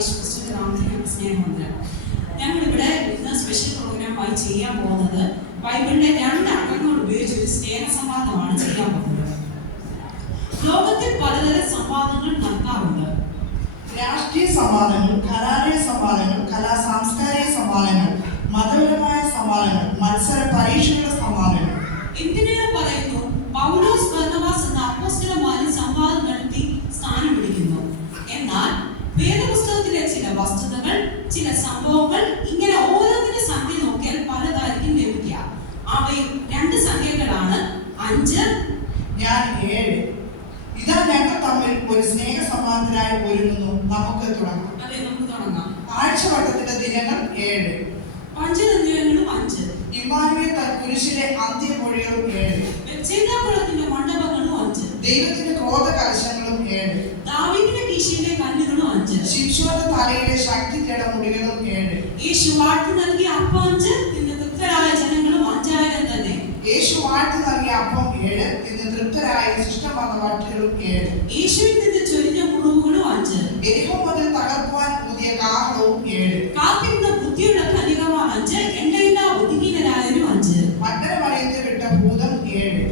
യേശുക്രിസ്തുവിന്റെ നാമത്തിൽ സ്നേഹമുണ്ട്. ഞങ്ങളിവിടെ ഇന്ന് സ്പെഷ്യൽ പ്രോഗ്രാമായി ചെയ്യാൻ പോകുന്നത് ബൈബിളിലെ 2 അംഗങ്ങൾ ഉപയോഗിച്ച് ഒരു സ്നേഹ സംവാദമാണ് ചെയ്യാൻ പോകുന്നത്. ലോകത്തിൽ പലതരം സംവാദങ്ങൾ നടത്താറുണ്ട്. രാഷ്ട്രീയ സംവാദങ്ങൾ, കലാലയ സംവാദങ്ങൾ, സാംസ്കാരിക സംവാദങ്ങൾ, മതപരമായ സംവാദങ്ങൾ, മത്സര പരീക്ഷകളുടെ സംവാദങ്ങൾ. എന്തിനേറെ പറയുന്നു, പൗലോസ് ബർന്നബാസ് എന്ന അപ്പോസ്തലന്മാരിൽ സംവാദം നടത്തി സ്ഥാനം പിടിക്കുന്നു. എന്നാൽ വേദപുസ്തകത്തിലെ ചില വസ്തുതകൾ, ചില സംഭവങ്ങൾ, ഇങ്ങനെ ഓരോന്നിന്റെ സംഖ്യ നോക്കിയാൽ പലതായിരിക്കും ലഭിക്കുക. അവയിൽ 2 സംഖ്യകളാണ് 5, ഞാൻ 7. ഇതാ ഞങ്ങൾ തമ്മിൽ ഒരു സ്നേഹ സംവാദത്തിനായി ഒരുങ്ങുന്നു. നമുക്ക് തുടങ്ങാം. അതെ, നമുക്ക് തുടങ്ങാം. ആഴ്ചവട്ടത്തിന്റെ ദിനങ്ങൾ 7, പഞ്ചദിനങ്ങളും 5, ഇമ്മാനുവേൽ കുരിശിലെ അന്ത്യമൊഴികളും 7, ബെത്സേദാകുളത്തിന്റെ മണ്ഡപങ്ങളും 5, ദൈവത്തിന്റെ ക്രോധ കലശങ്ങളും 7, ദാവീദിന്റെ കീശയിലെ കല്ലുകളും 5, ശിംശോന്റെ തലയിലെ ശക്തി ജഡമുടികളും 7, യേശു വാഴ്ത്തി നൽകിയ അപ്പം 5, തിന്ന് തൃപ്തരായ ജനങ്ങളും 5000 തന്നെ. യേശു വാഴ്ത്തി നൽകിയ അപ്പം 7, തിന്ന് തൃപ്തരായ ശിഷ്ടം വന്ന വട്ടികളും 7, യേശുവിൽ നിന്ന് ചൊരിഞ്ഞ മുറിവുകളും 5, എരിഹോ മുതൽ തകർക്കുവാൻ പുതിയ കാഹളവും 7, കാത്തിരുന്ന ബുദ്ധിയുള്ള കന്യകമാർ 5, എണ്ണയില്ലാ ബുദ്ധിഹീനരായവരും 5, മണ്ഡലമലയത്തിൽ വിട്ട ഭൂതം 7,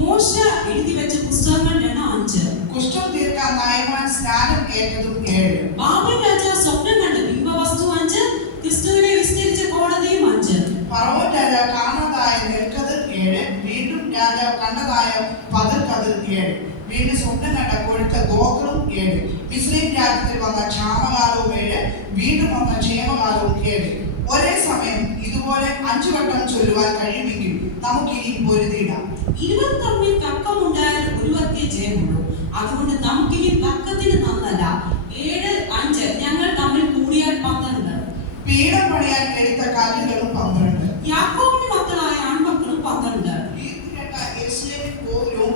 മോശ എഴുതി വെച്ച പുസ്തകങ്ങളുടെ എണ്ണം 5, കുഷ്ഠം തീർക്കാൻ നയമാൻ സ്നാനം ഏറ്റതും 7, ബാബേൽ രാജാവ് സ്വപ്നം കണ്ട ബിംബവസ്തു 5, ക്രിസ്തുവിനെ വിസ്തരിച്ച കോടതിയും 5, ഫറവോൻ രാജാവ് കാണാതായ നെൽക്കതിർ 7, വീണ്ടും രാജാവ് കണ്ടതായ പതിർക്കതിർ 7, വീണ്ടും സ്വപ്നം കണ്ട കൊഴുത്ത ഗോക്കളും 7, മിസ്രൈം രാജ്യത്തിൽ വന്ന ക്ഷാമകാലവും 7, വീണ്ടും വന്ന ക്ഷേമകാലവും 7. ഒരേ സമയം ഇതുപോലെ 5 വട്ടം ചൊല്ലുവാൻ കഴിയുമെങ്കിൽ നമുക്കിനി പൊരുതിയിടാം. 20 തമ്മിൽ തർക്കമുണ്ടായാൽ ഒരുവർക്കേ ജയമുള്ളൂ. അതുകൊണ്ട് നമുക്കിനി തർക്കത്തിന് നന്നല്ല. 7, 5 ഞങ്ങൾ തമ്മിൽ കൂടിയാൽ 12. പീഠം പണിയാൻ എടുത്ത കല്ലുകളും 12. യാക്കോബിന്റെ മക്കളായ ആൺമക്കളും 12. യെരൂശലേമിൽ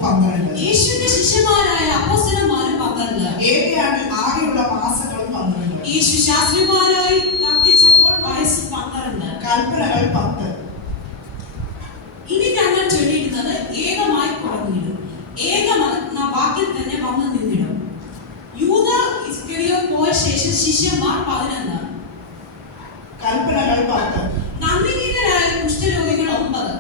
12. യേശുവിന്റെ ശിഷ്യന്മാരായ അപ്പോസ്തലന്മാരും 12. ഏകയാണ്ടിൽ ആകെയുള്ള മാസങ്ങളും 12. യേശു ശാസ്ത്രിമാരായി തർക്കിച്ചപ്പോൾ വയസ്സ് 12. കൽപ്പനകൾ 10. ഇനി ഞങ്ങൾ ചൊല്ലിയിരുന്നത് ഏകമായി കുറഞ്ഞിടും, ഏകമെന്ന വാക്കിൽ തന്നെ വന്നു നിന്നിടും. യൂദ ഇസ്കറിയോത്ത് പോയ ശേഷം ശിഷ്യന്മാർ 11. കൽപ്പനകൾ 10. നന്ദിഹീനരായ കുഷ്ഠരോഗികൾ 9.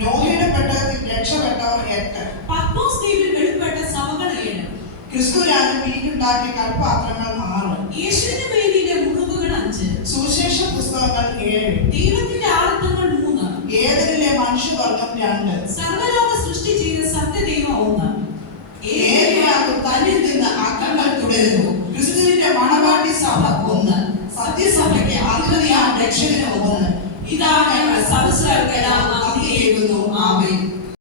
നോഹയുടെ പെട്ടകത്തിൽ രക്ഷപ്പെട്ടവർ 8. പത്മോസ് ദ്വീപിൽ വെളിപ്പെട്ട സഭകൾ 7. ക്രിസ്തു രാജ്യം വീണ്ടുണ്ടാക്കിയ കൽപാത്രങ്ങൾ 6. യേശുവിന്റെ വേദിയിലെ മുറിവുകൾ 5. സുവിശേഷ പുസ്തകങ്ങൾ 7. ദൈവത്തിന്റെ ആളത്വങ്ങൾ 3. ഏദനിലെ മനുഷ്യവർഗം 2. സർവ്വലോക സൃഷ്ടി ചെയ്ത സത്യദൈവം 1. ഏകയാകും തന്നിൽ നിന്ന് അക്കങ്ങൾ തുടരുന്നു. ക്രിസ്തുവിന്റെ മണവാട്ടി സഭ 1. സത്യസഭയ്ക്ക് അധിപതിയാം രക്ഷകന് 1. ഇതാ ഞങ്ങൾ സദസ്യർക്ക്